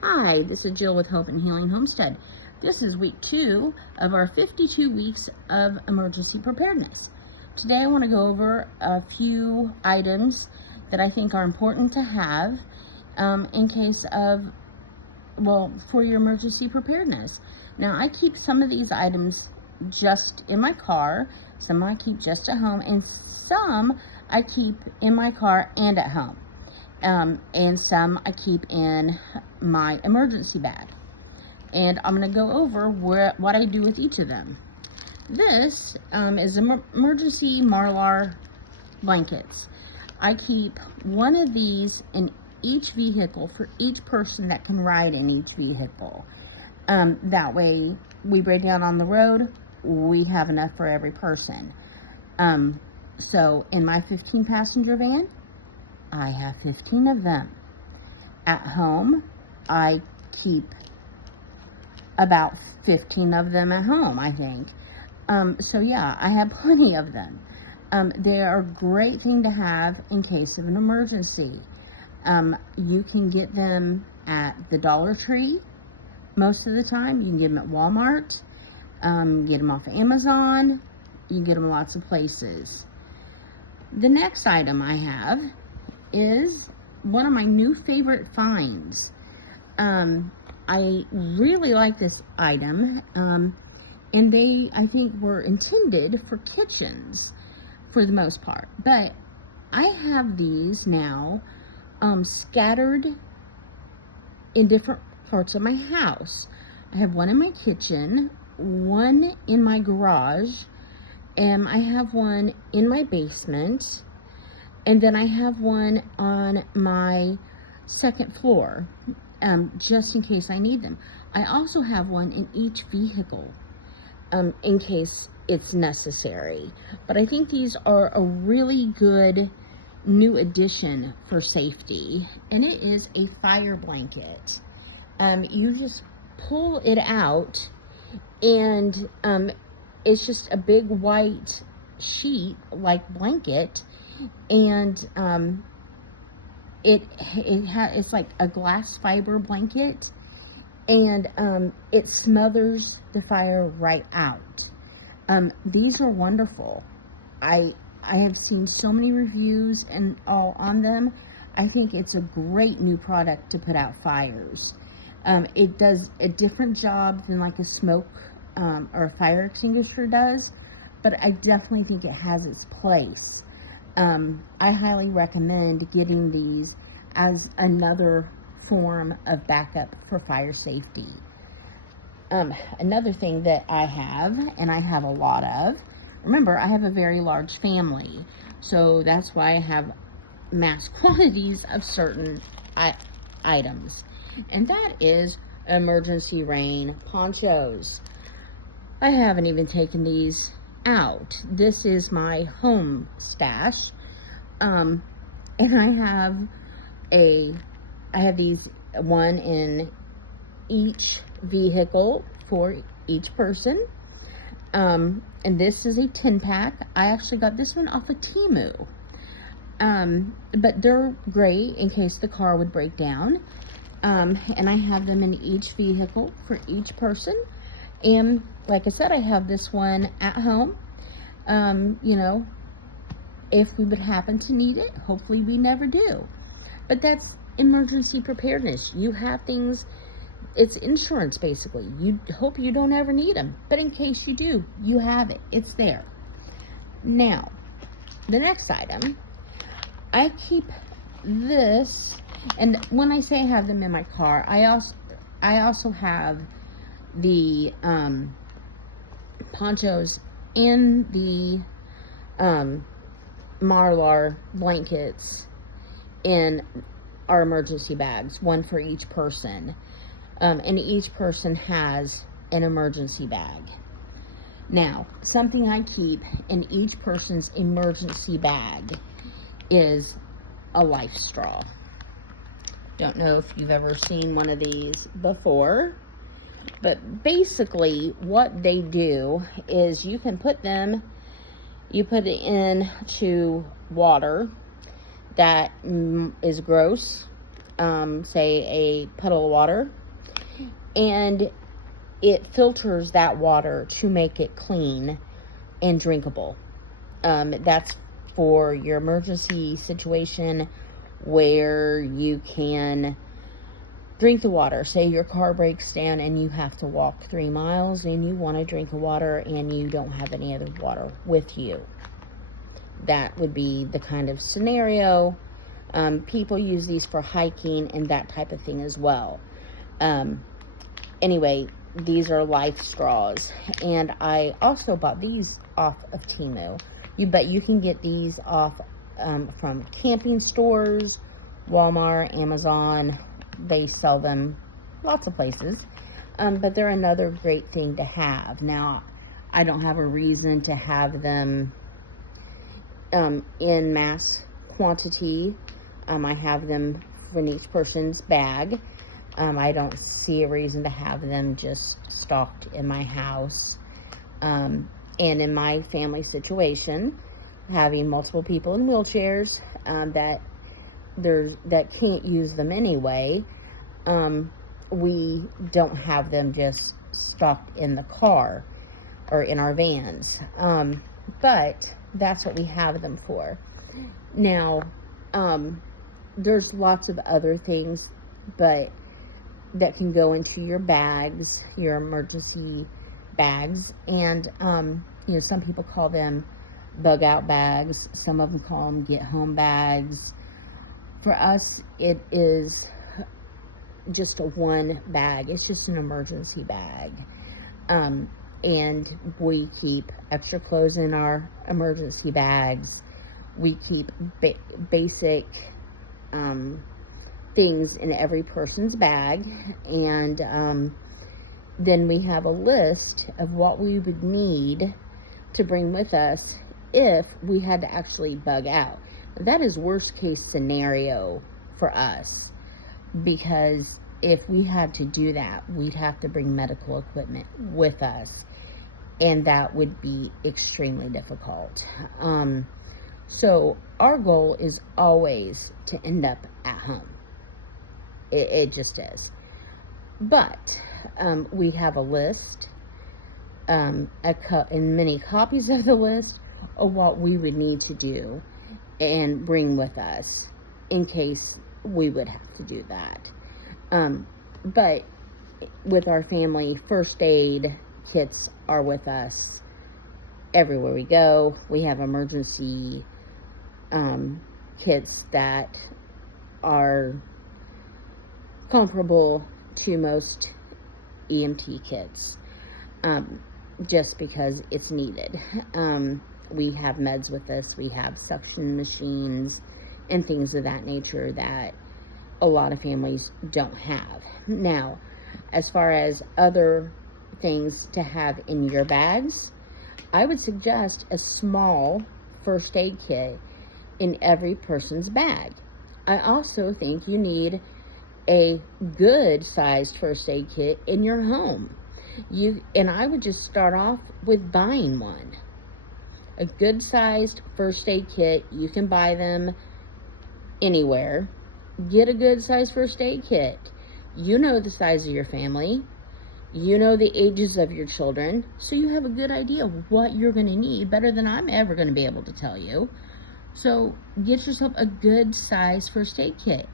Hi, this is Jill with Hope and Healing Homestead. This is week 2 of our 52 weeks of emergency preparedness. Today I want to go over a few items that I think are important to have in case of, for your emergency preparedness. Now, I keep some of these items just in my car, some I keep just at home, and some I keep in my car and at home. And some I keep in my emergency bag. And I'm going to go over what I do with each of them. This is emergency Marlar blankets. I keep one of these in each vehicle for each person that can ride in each vehicle. That way, we break down on the road, we have enough for every person. So in my 15-passenger van, I have 15 of them. At home, I keep about 15 of them at home, I think. So yeah, I have plenty of them. They are a great thing to have in case of an emergency. You can get them at the Dollar Tree most of the time. You can get them at Walmart. Get them off of Amazon. You can get them lots of places. The next item I have is one of my new favorite finds. I really like this item, and they, I think, were intended for kitchens for the most part, but I have these now scattered in different parts of my house. I have one in my kitchen, one in my garage, and I have one in my basement, and then I have one on my second floor, just in case I need them. I also have one in each vehicle, in case it's necessary. But I think these are a really good new addition for safety, and it is a fire blanket. You just pull it out, and it's just a big white sheet like blanket, and it's like a glass fiber blanket, and it smothers the fire right out. These are wonderful. I have seen so many reviews and all on them. I think it's a great new product to put out fires. It does a different job than like a smoke or a fire extinguisher does, but I definitely think it has its place. I highly recommend getting these as another form of backup for fire safety. Another thing that I have, and I have a lot of, remember, I have a very large family, so that's why I have mass quantities of certain items, and that is emergency rain ponchos. I haven't even taken these out. This is my home stash, and I have these, one in each vehicle for each person, and this is a 10-pack. I actually got this one off of Temu, but they're great in case the car would break down, and I have them in each vehicle for each person. And like I said, I have this one at home. You know, if we would happen to need it, hopefully we never do. But that's emergency preparedness. You have things, it's insurance basically. You hope you don't ever need them, but in case you do, you have it. It's there. Now, the next item, I keep this, and when I say I have them in my car, I also have the ponchos and the Marlar blankets in our emergency bags, one for each person, and each person has an emergency bag. Now, something I keep in each person's emergency bag is a life straw. Don't know if you've ever seen one of these before, but basically what they do is you can put them, you put it into water that is gross say a puddle of water, and it filters that water to make it clean and drinkable. That's for your emergency situation where you can drink the water. Say your car breaks down and you have to walk 3 miles and you want to drink the water and you don't have any other water with you. That would be the kind of scenario. People use these for hiking and that type of thing as well. Anyway, these are life straws, and I also bought these off of Temu. But you can get these off from camping stores, Walmart, Amazon. They sell them lots of places, but they're another great thing to have. Now, I don't have a reason to have them in mass quantity. I have them in each person's bag. I don't see a reason to have them just stocked in my house. And in my family situation, having multiple people in wheelchairs that can't use them anyway, we don't have them just stocked in the car or in our vans. But that's what we have them for. Now, there's lots of other things, but that can go into your bags, your emergency bags, and some people call them bug out bags. Some of them call them get home bags. For us, it is just a one bag. It's just an emergency bag. And we keep extra clothes in our emergency bags. We keep basic things in every person's bag, and then we have a list of what we would need to bring with us if we had to actually bug out. That is worst case scenario for us, because if we had to do that, we'd have to bring medical equipment with us, and that would be extremely difficult. So our goal is always to end up at home. It just is. But we have a list, and many copies of the list of what we would need to do and bring with us in case we would have to do that. But with our family, first aid kits are with us everywhere we go. We have emergency kits that are comparable to most EMT kits, just because it's needed. We have meds with us. We have suction machines and things of that nature that a lot of families don't have. Now, as far as other things to have in your bags, I would suggest a small first aid kit in every person's bag. I also think you need a good sized first aid kit in your home. And I would just start off with buying one. A good sized first aid kit, you can buy them anywhere. Get a good sized first aid kit. You know the size of your family. You know the ages of your children. So you have a good idea of what you're going to need, better than I'm ever going to be able to tell you. So get yourself a good sized first aid kit.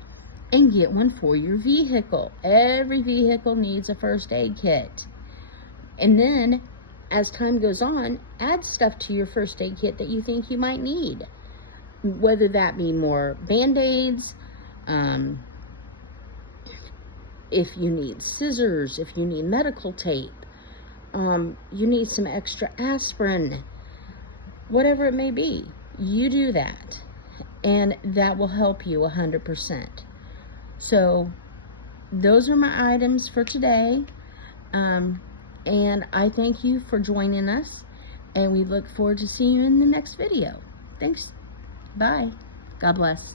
And get one for your vehicle. Every vehicle needs a first aid kit. And then, as time goes on, add stuff to your first aid kit that you think you might need. Whether that be more Band-Aids, if you need scissors, if you need medical tape, you need some extra aspirin, whatever it may be, you do that. And that will help you 100%. So those are my items for today, and I thank you for joining us, and we look forward to seeing you in the next video. Thanks. Bye. God bless.